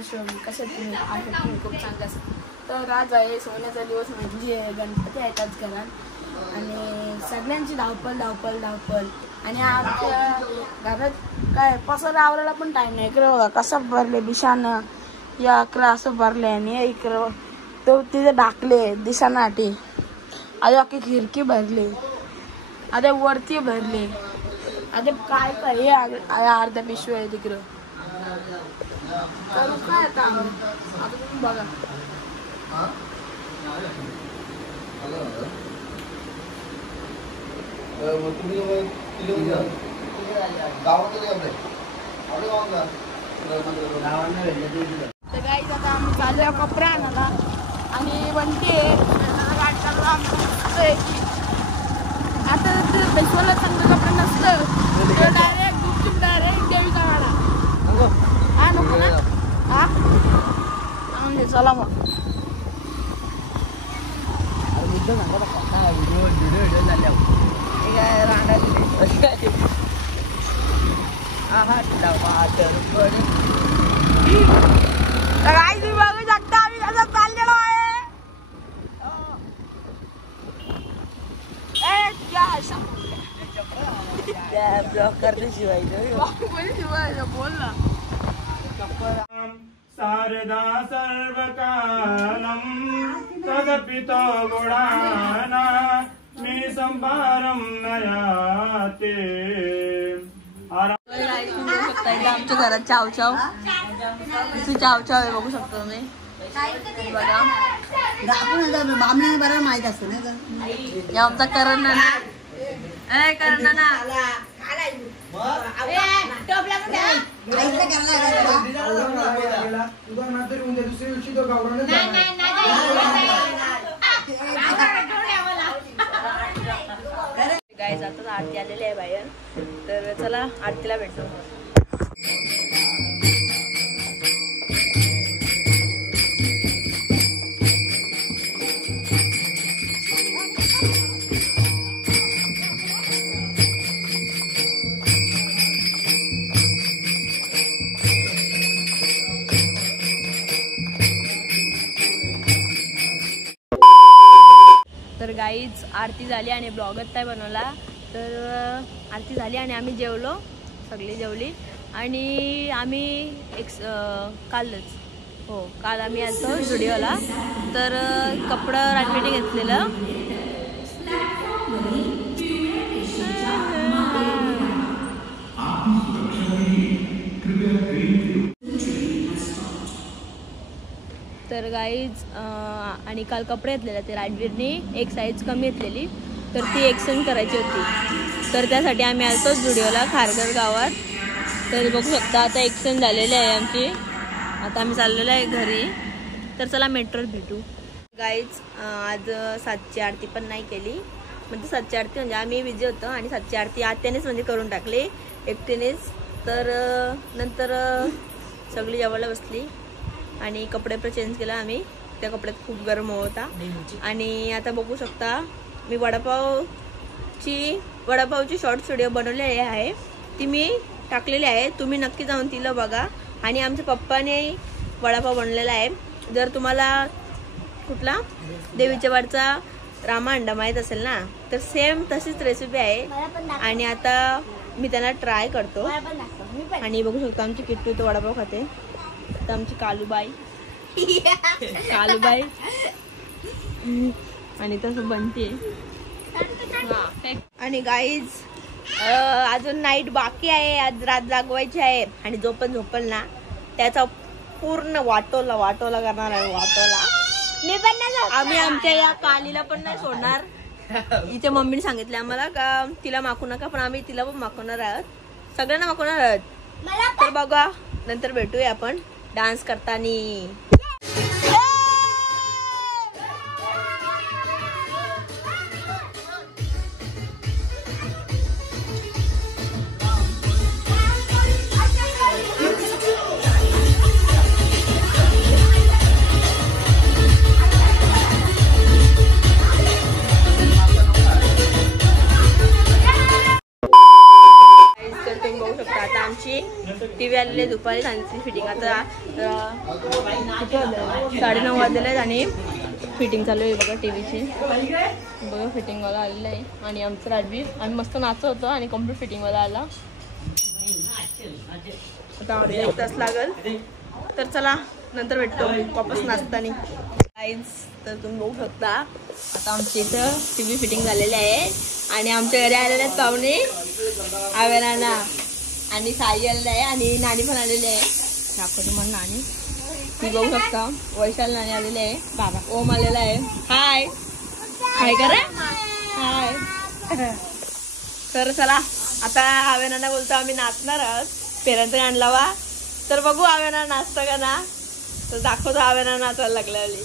आश्रम कसे तुम्ही आश्रम खूप चांगले असतात. तर आज आहे सोन्याचा दिवस म्हणजे गणपती आहेत आज घरात आणि सगळ्यांची धावपळ आणि आमच्या घरात काय पसारा आवरायला पण टाईम नाही. इकडे बघा कसं भरले बिशानं या अकरा असं भरले आणि इकडं तो तिथे टाकले दिसानाटी आता अख्खी खिडकी भरली आता वरती भरले आता काय हे अर्ध्या पिशवी आहे तिकडं करू काय आता तुम्ही बघा. तर गाईज आता आम्ही चालू कपडे आणायला आणि बनते आता बेसवाला चांगलं कपडे नसतं डायरेक्ट देवीचा वाडा हा नको ना हा म्हणजे चला मग काय तुम्ही बघू शकता आम्ही कसं चाललेलो आहे. बोल ना शारदा सर्वकालं तदपितो गुणाना मे संभारं नयाते. आमच्या घरात चावचाव आहे बघू शकतो तुम्ही बघा. बामण्याने बरं माहित असतं ना या आमचा करण ना गाईज आता आरती आलेली आहे बाहेर तर चला आरतीला भेटतो. तर गाईज आरती झाली आणि ब्लॉगच काय बनवला तर आरती झाली आणि आम्ही जेवलो सगळी जेवली आणि आम्ही काल आम्ही आलतो स्टुडिओला तर कपडं राजपेटी घेतलेलं तर गाईज आणि काल कपडे घेतलेले ते राजवीरनी एक साईज कमी घेतलेली तर ती एक्सचेंज करायची होती तर त्यासाठी आम्ही आलतो स्टुडिओला खारघर गावात. तर बघू शकता आता एक्सचेंज झालेली आहे आमची. आता आम्ही चाललेलो आहे घरी तर चला मेट्रोत भेटू. गाईज आज 7ची आरती पण नाही केली म्हणजे 7ची आरती म्हणजे आम्ही बिझी होतो आणि 7ची आरती आत्यानेच म्हणजे करून टाकली एकटीनेच. तर नंतर सगळी जेवायला बसली आणि कपडे पण चेंज केला आम्ही. त्या कपड्यात खूप गरम होता आणि आता बघू शकता मी वडापावची शॉर्ट व्हिडिओ बनवलेली आहे ती मी टाकलेली आहे. तुम्ही नक्की जाऊन तिला बघा. आणि आमच्या पप्पाने वडापाव बनवलेला आहे. जर तुम्हाला कुठला देवीच्या वाडचा रामा अंडा माहीत असेल ना तर सेम तशीच रेसिपी आहे आणि आता मी त्यांना ट्राय करतो. आणि बघू शकतो आमची किट्टू तो वडापाव खाते तर आमची कालूबाई आणि तसं बनते. आणि गाईज अजून नाईट बाकी आहे. आज रात जागवायची आहे आणि जो पण झोपल ना त्याचा पूर्ण वाटोला करणार आहे. मी पण नाही आम्ही आमच्या या कालीला पण नाही सोडणार. हिच्या मम्मीने सांगितलं आम्हाला का तिला माखू नका पण आम्ही तिला पण माखवणार आहोत. सगळ्यांना माखवणार आहोत. तर बघा नंतर भेटूया आपण डान्स करताना. शकता आता आमची TV आलेली आहे दुपारी सांची फिटिंग. आता 9:30 वाजलेले आहेत आणि फिटिंग चालू आहे बघा TVची. बघा फिटिंगवाला आलेलं आहे आणि आमचं राजवीर आम्ही मस्त नाचत होतो आणि कम्प्लीट फिटिंगवाला आला. आता आम्हाला 1 तास लागल. तर चला नंतर भेटतो वापस नाचताना. गाईज तर तुम्ही बघू शकता आता आमच्या इथं TV फिटिंग झालेली आहे आणि आमच्या घरी आलेले आहेत पाहुणे आव्या नाना आणि साई आलेला आहे आणि नानी पण आलेली आहे. दाखवतो मला नानी ती बघू शकता. वैशाल नानी आलेले आहे. बाबा ओम आलेला आहे. हाय हाय करा हाय. तर चला आता आव्या नाना बोलतो आम्ही नाचणार आहोत पेरांचं गाणं लावा. तर बघू आव्या नाना नाचतं का ना. तर दाखवतो आव्या नाना नाचायला लागल्याली.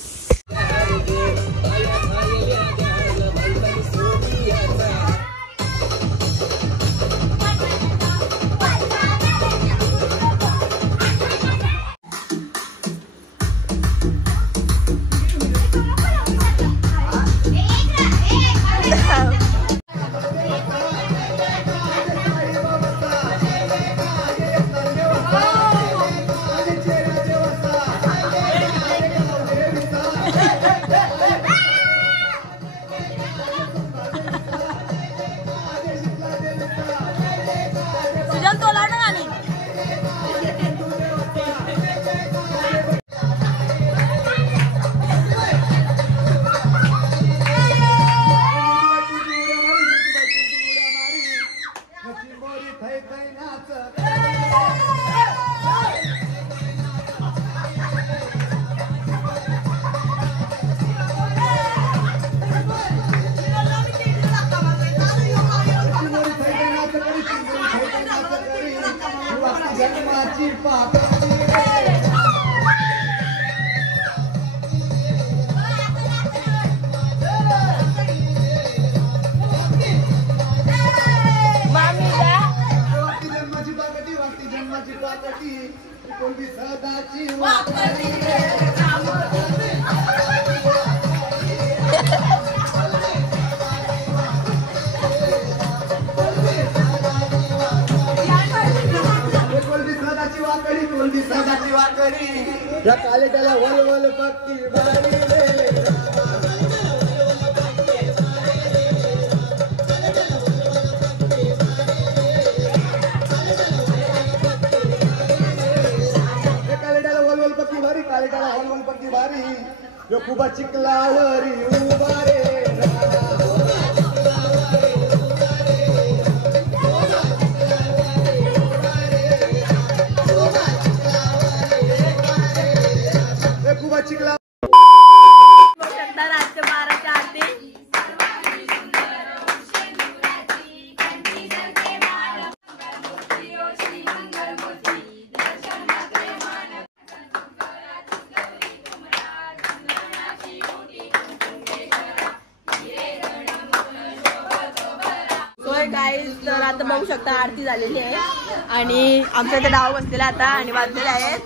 काले त्याला वल वल पक्की बारी कालेटाला हलवल पक्की बारी जो खूप चिखलावरी उभा रे. तर आता बघू शकता आरती झालेली आहे आणि आमच्या इथे डाव बसलेला आता आणि वाजलेले आहेत.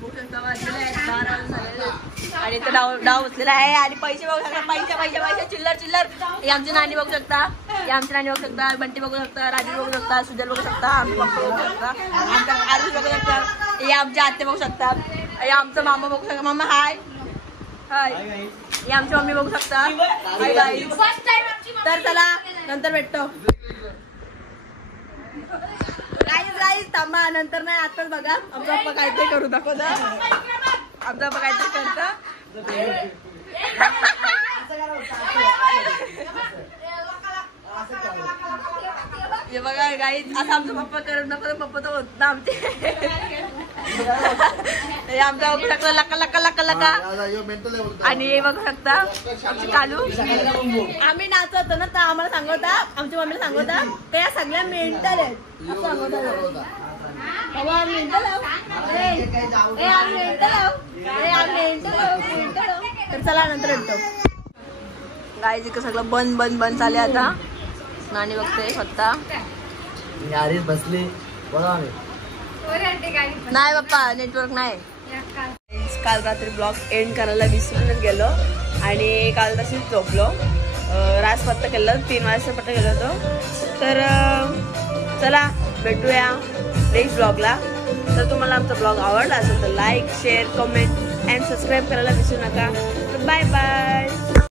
बघू शकता वाजलेले आहेत 12 झालेले आणि इथे डाव बसलेला आहे आणि पैसे बघू शकता. पैसे पैसे पैसे चिल्लर चिल्लर. हे आमची नानी बघू शकता. हे आमची नानी बघू शकता. बंटी बघू शकता. राजू बघू शकता. सुजल बघू शकता. आमचे पप्पा बघू शकता. आमचा आरुष बघू शकता. हे आमचे आत्ते बघू शकता. हे आमचा मामा बघू शकता. मामा हाय हाय. हे आमची मम्मी बघू शकता. Hi guys. तर चला नंतर भेटतो. गाईज थांबा नंतर नाही आताच बघा आमचा पप्पा काहीतरी करू दाखवत. आमचा पप्पा काहीतरी करत. हे बघा गाईज असं आमचा पप्पा करत नको. पप्पा तर होत ना आमचे. आमचा बघू शकता लका लका लका लका. आणि हे बघू शकता आमचे कालू. आम्ही नाचत होतो ना तर आम्हाला सांगवता आमच्या मम्मीला सांगवता ते या सगळ्या मेंटल आहेत असं सांगवता. तर चला नंतर भेटतो. गाईज इकडे सगळं बंद बंद बंद चालू आहे आता. नानी बघते स्वतः बसली बोला नाही बाप्पा नेटवर्क नाही. काल रात्री ब्लॉग एंड करायला विसरूनच गेलो आणि काल तशीच झोपलो. रास पत्ता केलं 3 वाजता पत्ता केला होतो. तर चला भेटूया नेक्स्ट ब्लॉगला. तर तुम्हाला आमचा ब्लॉग आवडला असेल तर like share comment and subscribe करायला विसरू नका. Bye bye.